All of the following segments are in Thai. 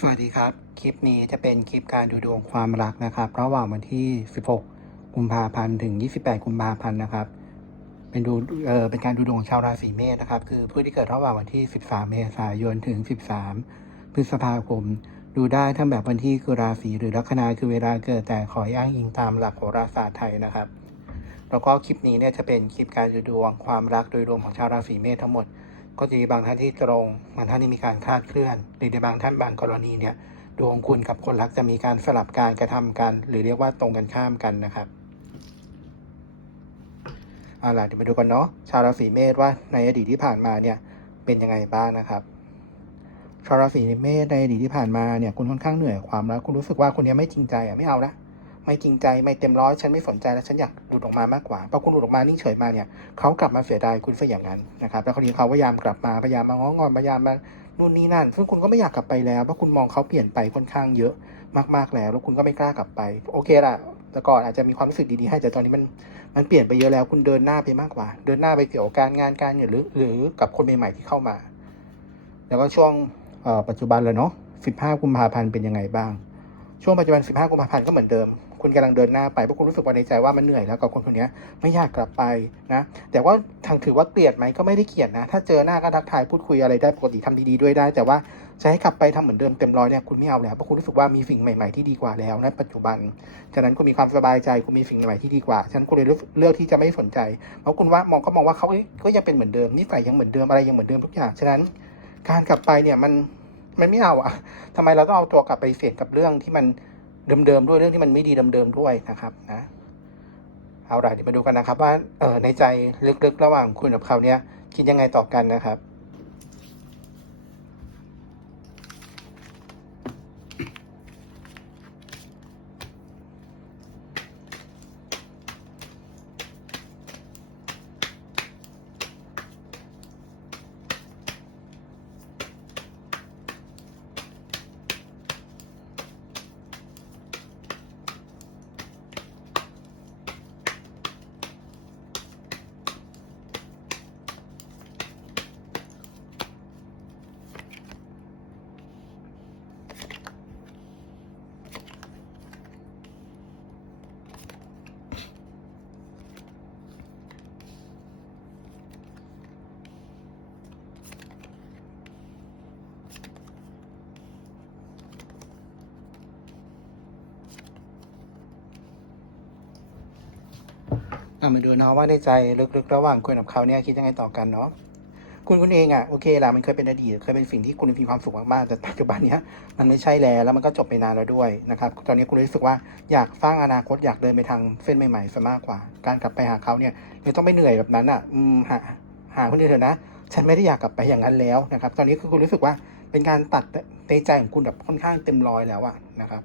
สวัสดีครับ คลิปนี้จะเป็นคลิปการดูดวงความรักนะครับ ระหว่างวันที่ 16 กุมภาพันธ์ถึง 28 กุมภาพันธ์นะครับ เป็นดูเออเป็นการดูดวงชาวราศีเมษนะครับ คือผู้ที่เกิดระหว่างวันที่ 13 เมษายนถึง 13 พฤษภาคม ดูได้ทั้งแบบวันที่คือราศีหรือลัคนาคือเวลาเกิดแต่ขออ้างอิงตามหลักโหราศาสตร์ไทยนะครับ แล้วก็คลิปนี้เนี่ยจะเป็นคลิปการดูดวงความรักโดยรวมของชาวราศีเมษทั้งหมด ก็จะมีบางท่านที่ตรงบางท่านที่มีการคลาดเคลื่อน หรือในบางท่านบางกรณีเนี่ยดวงคุณกับคนรักจะมีการสลับการกระทำกัน หรือเรียกว่าตรงกันข้ามกันนะครับเอาล่ะเดี๋ยวมาดูกันเนาะชาวราศีเมษว่าในอดีตที่ผ่านมาเนี่ยเป็นยังไงบ้างนะครับชาวราศีเมษในอดีตที่ผ่านมาเนี่ยคุณค่อนข้างเหนื่อยความรักคุณรู้สึกว่าคนนี้ไม่จริงใจอะไม่เอาละ ไม่จริงใจไม่เต็มร้อยฉันไม่สนใจแล้วฉันอยากหลุดออกมามากกว่าพอคุณหลุดออกมานิ่งเฉยมาเนี่ยเขากลับมาเสียดายคุณซะอย่างนั้นนะครับแล้วคราวนี้เขาพยายามกลับมาพยายามมาง้องอนพยายามมานู่นนี่นั่น ซึ่งคุณก็ไม่อยากกลับไปแล้วเพราะคุณมองเขาเปลี่ยนไปค่อนข้างเยอะมากๆแล้ว แล้วคุณก็ไม่กล้ากลับไป โอเคล่ะแต่ก่อนอาจจะมีความรู้สึกดีๆให้แต่ตอนนี้มันมันเปลี่ยนไปเยอะแล้ว คุณเดินหน้าไปมากกว่า เดินหน้าไปเกี่ยวกับการงานการเงินหรือ หรือกับคนใหม่ๆที่เข้ามา แล้วก็ช่วงปัจจุบันเลยเนาะ15กุมภาพันธ์เป็นยังไงบ้าง ช่วงปัจจุบัน 15กุมภาพันธ์ก็เหมือนเดิม คุณกำลังเดินหน้าไปเพราะคุณรู้สึกว่าในใจว่ามันเหนื่อยแล้วกับคนคนนี้ไม่อยากกลับไปนะแต่ว่าทางถือว่าเกลียดไหมก็ไม่ได้เกลียดนะ ถ้าเจอหน้าก็ทักทายพูดคุยอะไรได้ปกติทำดีๆด้วยได้ แต่ว่าจะให้กลับไปทำเหมือนเดิมเต็มร้อยเนี่ยคุณไม่เอาแล้วเพราะคุณรู้สึกว่ามีสิ่งใหม่ๆที่ดีกว่าแล้วในปัจจุบันฉะนั้นคุณมีความสบายใจคุณมีสิ่งใหม่ที่ดีกว่าฉะนั้นคุณเลยเลือกที่จะไม่สนใจ เพราะคุณว่ามองก็มองว่าเขาก็ยังเป็นเหมือนเดิมนิสัยยังเหมือนเดิมอะไรยังเหมือนเดิมทุกอย่างฉะนั้น การกลับไปเนี่ยมันมันไม่เอาอะทำไมเราต้องเอาตัวกลับไปเสี่ยงกับเรื่องที่มัน เดิมๆด้วยเรื่องที่มันไม่ดีเดิมๆด้วยนะครับนะเอาล่ะเดี๋ยวมาดูกันนะครับว่าเออในใจลึกๆ ระหว่างคุณกับเขาเนี้ยคิดยังไงต่อกันนะครับ เรามาดูเนาะว่าในใจลึกๆระหว่างคุณกับเขาเนี่ยคิดยังไงต่อกันเนาะคุณคุณเองอะ่ะโอเคละมันเคยเป็นอดีตเคยเป็นสิ่งที่คุณมีความสุขมากๆแต่ปัจจุบันเนี้ยมันไม่ใช่แล้วแล้วมันก็จบไปนานแล้วด้วยนะครับตอนนี้คุณรู้สึกว่าอยากสร้างอนาคตอยากเดินไปทางเส้นใหม่ๆซะมากกว่า การกลับไปหาเขาเนี่ยไม่ต้องไม่เหนื่อยแบบนั้นอะ่ะอืมหาหาคนอื่นเถอะนะ ฉันไม่ได้อยากกลับไปอย่างนั้นแล้วนะครับ ตอนนี้คือคุณรู้สึกว่าเป็นการตัดในใจของคุณแบบค่อนข้างเต็มร้อยแล้วอะนะครับ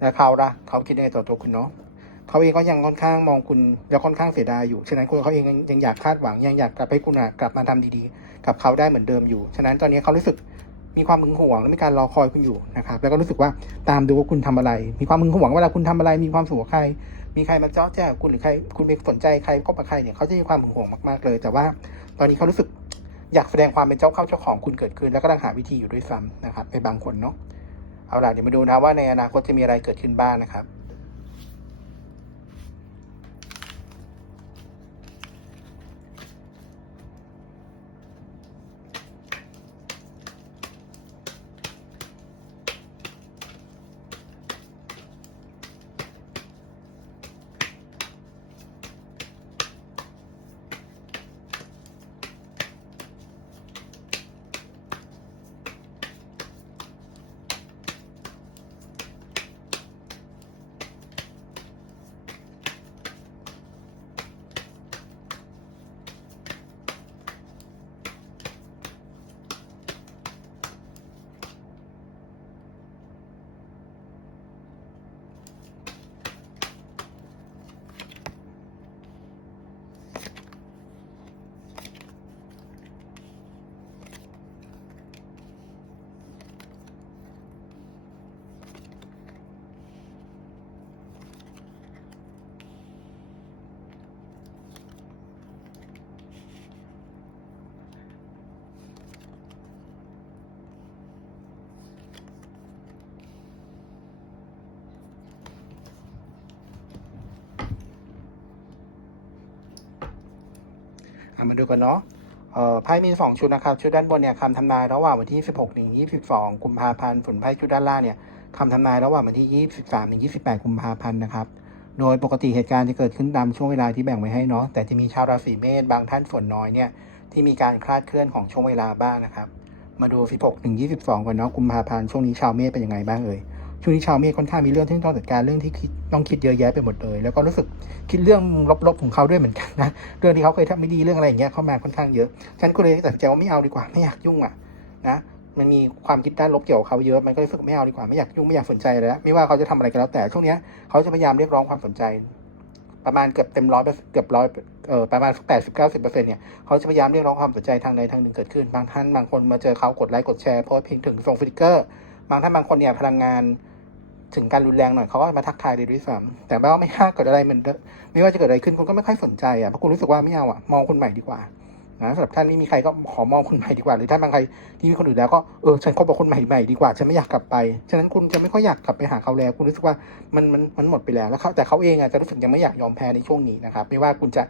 แล้วเขาละเขาคิดยังไงต่อตัวคุณเนาะ เขาเองก็ยังค่อนข้างมองคุณแล้วค่อนข้างเสียดายอยู่ ฉะนั้นคุณเขาเองยังอยากคาดหวังยังอยากกลับให้คุณกลับมาทำดีๆ กับเขาได้เหมือนเดิมอยู่ ฉะนั้นตอนนี้เขารู้สึกมีความมึงห่วงและมีการรอคอยคุณอยู่นะครับ แล้วก็รู้สึกว่าตามดูว่าคุณทำอะไร มีความมึงห่วงเวลาคุณทำอะไรมีความสุขกับใคร มีใครมาเจ้าแจ้คุณหรือใครคุณไปสนใจใครก็กับใครเนี่ยเขาจะมีความมึงห่วงมากๆเลย แต่ว่าตอนนี้เขารู้สึกอยากแสดงความเป็นเจ้าเข้าเจ้าของคุณเกิดขึ้น แล้วก็ต้องหาวิธีอยู่ด้วยซ้ำนะครับในบางคนเนาะเอาล่ะเดี๋ยวมาดูนะว่าในอนาคตจะมีอะไรเกิดขึ้นบ้างนะครับ มาดูกันเนาะไพ่มีสองชุดนะครับ ชุดด้านบนเนี่ยคำทำนายระหว่างวันที่ 16ถึง22 กุมภาพันธ์ส่วนไพ่ชุดด้านล่างเนี่ยคำทำนายระหว่างวันที่ 23ถึง28 กุมภาพันธ์นะครับ โดยปกติเหตุการณ์จะเกิดขึ้นตามช่วงเวลาที่แบ่งไว้ให้เนาะ แต่จะมีชาวราศีเมษบางท่านส่วนน้อยเนี่ยที่มีการคลาดเคลื่อนของช่วงเวลาบ้างนะครับ มาดู 16ถึง22กันเนาะ กุมภาพันธ์ช่วงนี้ชาวเมษเป็นยังไงบ้างเอ่ย ช่วงนี้ชาวเมษค่อนข้างมีเรื่องที่ต้องจัดการเรื่องที่คิดต้องคิดเยอะแยะไปหมดเลย แล้วก็รู้สึกคิดเรื่องลบๆของเขาด้วยเหมือนกันนะเรื่องที่เขาเคยทำไม่ดีเรื่องอะไรอย่างเงี้ยเข้ามาค่อนข้างเยอะ ฉันก็เลยตัดสินใจว่าไม่เอาดีกว่าไม่อยากยุ่งอะนะมันมีความคิดด้านลบเกี่ยวกับเขาเยอะ มันก็เลยรู้สึกไม่เอาดีกว่าไม่อยากยุ่งไม่อยากสนใจเลยละไม่ว่าเขาจะทำอะไรก็แล้วแต่ช่วงเนี้ยเขาจะพยายามเรียกร้องความสนใจ ประมาณเกือบเต็มร้อยเกือบร้อยเออประมาณแปดสิบเก้าสิบเปอร์เซ็นต์เนี่ยเขาจะพยายามเรียกร้องความสนใจทางใดทางหนึ่งเกิดขึ้น บางท่านบางคนมาเจอเขากดไลค์กดแชร์โพสต์เพียงถึงส่งสติกเกอร์ บางท่านบางคนเนี่ยพลังงาน ถึงการรุนแรงหน่อยเขาก็มาทักทายเลยด้วยซ้ำแต่ไม่ว่าไม่ว่าเกิดอะไรมันไม่ว่าจะเกิดอะไรขึ้นคุณก็ไม่ค่อยสนใจอะเพราะคุณรู้สึกว่าไม่เอาอะมองคนใหม่ดีกว่านะสำหรับท่านไม่มีใครก็ขอมองคนใหม่ดีกว่า หรือถ้าบางใครที่มีคนอื่นแล้วก็เออฉันคบกับคนใหม่ใหม่ดีกว่าฉันไม่อยากกลับไปฉะนั้นคุณจะไม่ค่อยอยากกลับไปหาเขาแล้ว คุณรู้สึกว่ามันมันมันหมดไปแล้วแล้วเขาแต่เขาเองอะจะรู้สึกยังไม่อยากยอมแพ้ในช่วงนี้นะครับไม่ว่าคุณจะ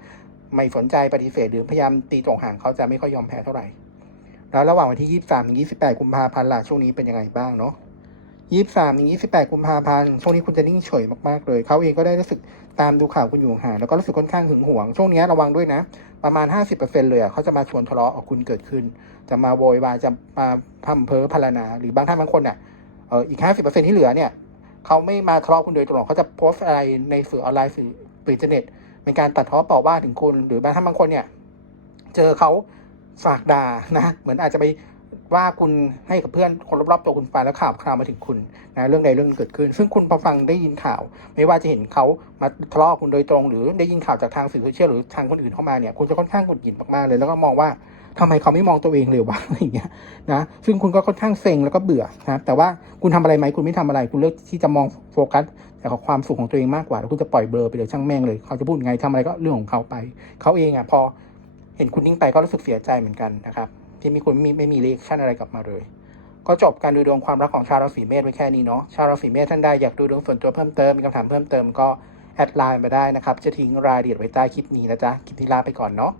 ไม่สนใจปฏิเสธหรือพยายามตีตรงห่างเขาจะไม่ค่อยยอมแพ้เท่าไหร่แล้วระหว่างวันที่ 23ถึง28 กุมภาพันธ์ล่ะช่วงนี้เป็นยังไงบ้างเนาะ ยี่สามถึงยี่สิบแปดกุมภาพันธ์ช่วงนี้คุณจะนิ่งเฉยมากๆเลยเขาเองก็ได้รู้สึกตามดูข่าวคุณอยู่ห่างแล้วก็รู้สึกค่อนข้างหึงหวง ช่วงนี้ระวังด้วยนะ ประมาณห้าสิบเปอร์เซ็นเลยอะเขาจะมาชวนทะเลาะกับคุณเกิดขึ้น จะมาโวยวายจะมาพัมเพอพารนา หรือบางท่านบางคนเนี่ยเอออีกห้าสิบเปอร์เซ็นที่เหลือเนี่ยเขาไม่มาทะเลาะคุณโดยตรงเขาจะโพสต์อะไรในสื่อออนไลน์สื่ออินเทอร์เน็ตเป็นการตัดเพ้อต่อว่าถึงคุณหรือบางท่านบางคนเนี่ย เจอเขาฝากด่านะ เหมือนอาจจะไป ว่าคุณให้กับเพื่อนคนรอบๆตัวคุณฟังแล้วข่าวคราวมาถึงคุณนะเรื่องใดเรื่องหนึ่งเกิดขึ้น ซึ่งคุณพอฟังได้ยินข่าว ไม่ว่าจะเห็นเขามาทะเลาะคุณโดยตรง หรือได้ยินข่าวจากทางสื่อโซเชียลหรือทางคนอื่นเข้ามาเนี่ยคุณจะค่อนข้างหงุดหงิดมากๆเลย แล้วก็มองว่าทำไมเขาไม่มองตัวเองเลยวะอะไรอย่างเงี้ยนะซึ่งคุณก็ค่อนข้างเซ็งแล้วก็เบื่อนะแต่ว่าคุณทำอะไรไหมคุณไม่ทำอะไร คุณเลือกที่จะมองโฟกัสแต่ความสุขของตัวเองมากกว่าแล้วคุณจะปล่อยเบลอไปเลยช่างแม่งเลย เขาจะพูดไงทำอะไรก็เรื่องของเขาไป เขาเองอะพอเห็นคุณนิ่งไปก็รู้สึกเสียใจเหมือนกันนะครับ ที่มีคุณไม่มีไม่มีรีแอคชั่นอะไรกลับมาเลย ก็จบการดูดวงความรักของชาวราศีเมษไว้แค่นี้เนาะชาวราศีเมษท่านใดอยากดูดวงส่วนตัวเพิ่มเติมมีคำถามเพิ่มเติมก็แอดไลน์มาได้นะครับ จะทิ้งรายละเอียดไว้ใต้คลิปนี้นะจ๊ะคลิปที่ลาไปก่อนเนาะ